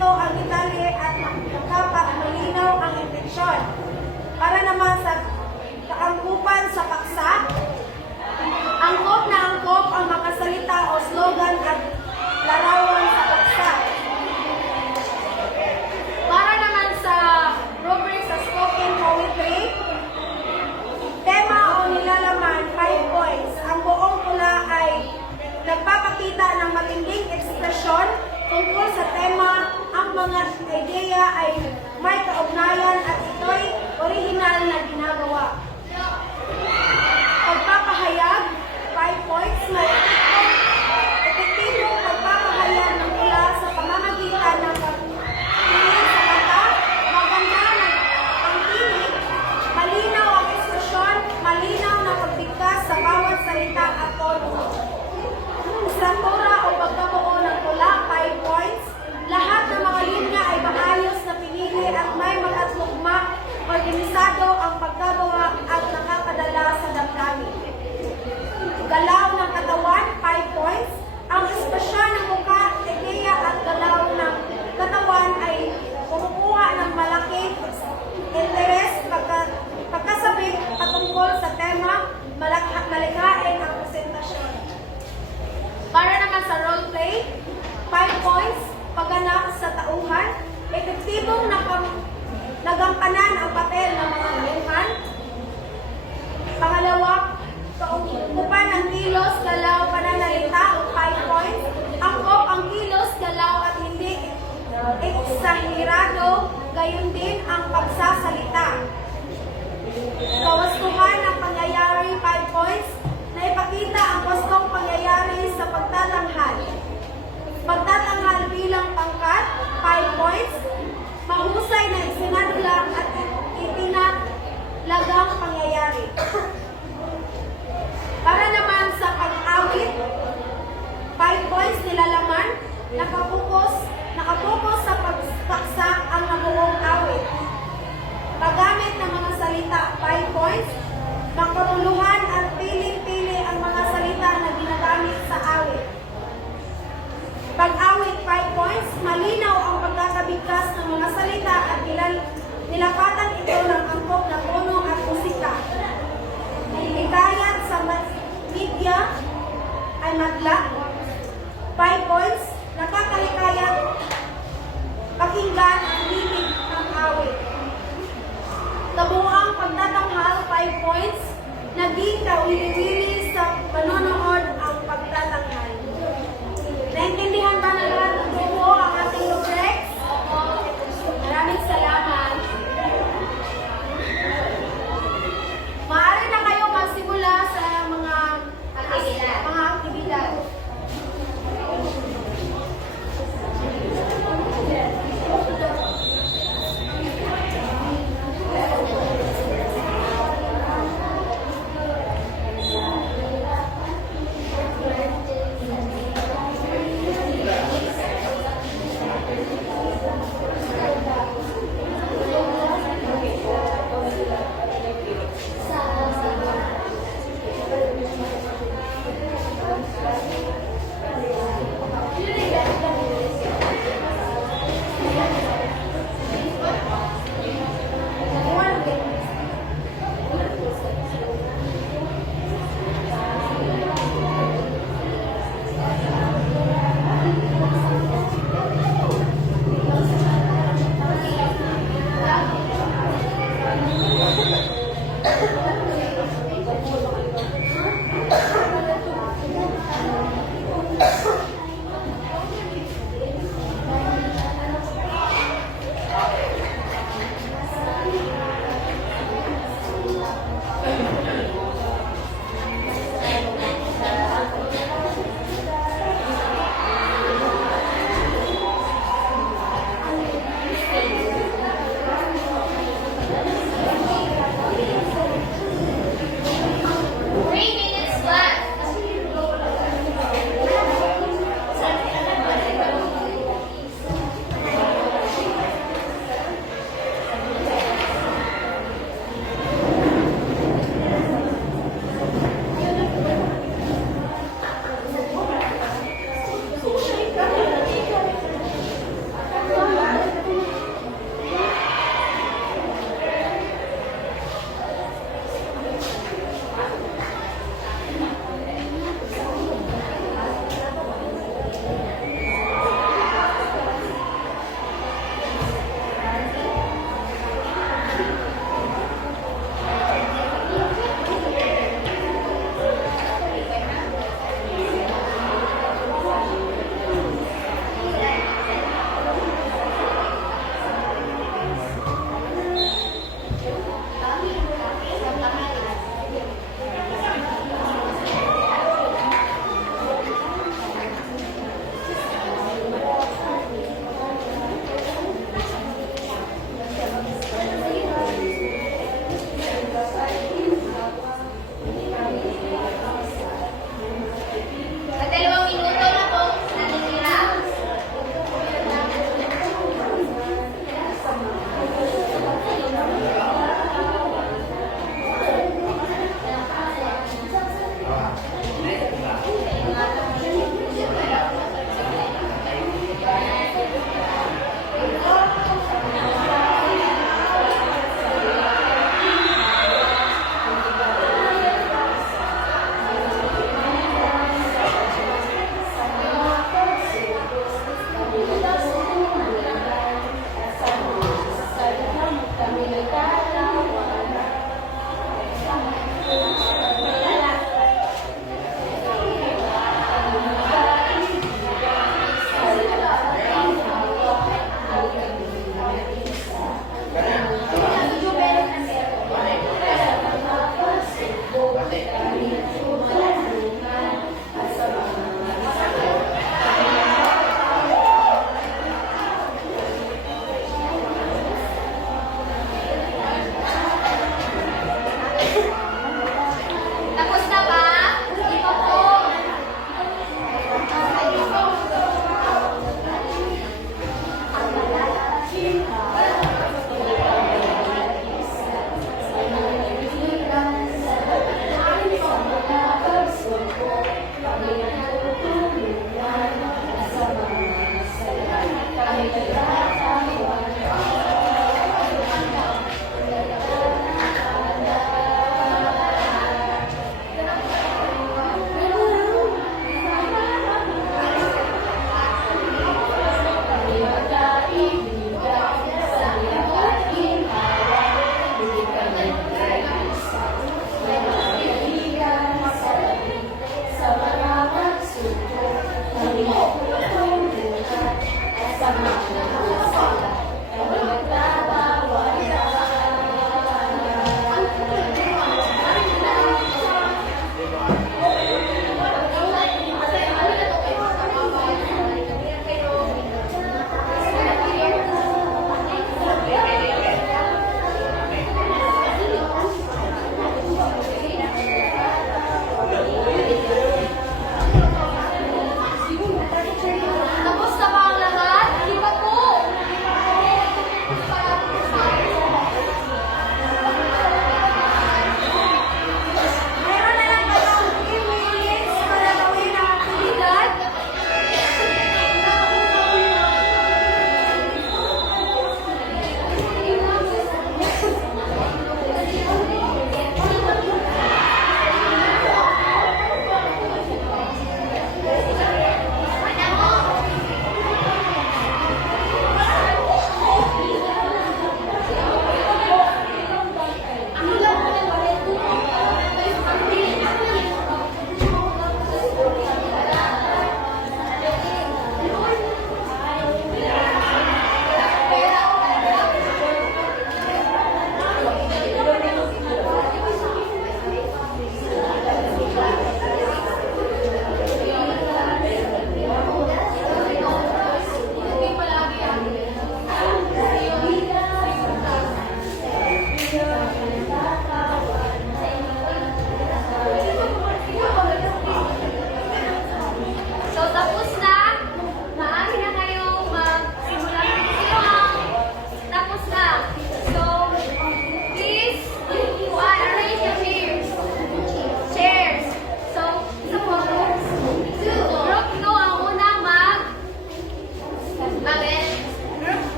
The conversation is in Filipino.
nito ang detalye at dapat malinaw ang intensyon. Para naman sa kaangkupan sa paksa pagsasalita. Kawastuhan ng pangyayari 5 points na ipakita ang wastong pangyayari sa pagtatanghal. Pagtatanghal bilang pangkat, 5 points, mahusay na isinadlang at itinalagang pangyayari. Para naman sa pag-awit, 5 points nilalaman, nakapokus, nakapokus sa pagpaksak ang nabuong awit paggamit ng mga salita 5 points, makatuluhan at pili-pili ang mga salita na ginagamit sa awit. Pag-awit 5 points, malinaw ang pagkakabigkas ng mga salita at nilal nilapatan ito ng angkop na puno at musika. Hikayat sa media ay madla. 5 points, nakakahikayat pakinggan ang himig ng awit. Kabuang pagtatanghal, 5 points. Naging kawili-wili sa panonood ang pagtatanghal. Naintindihan ba na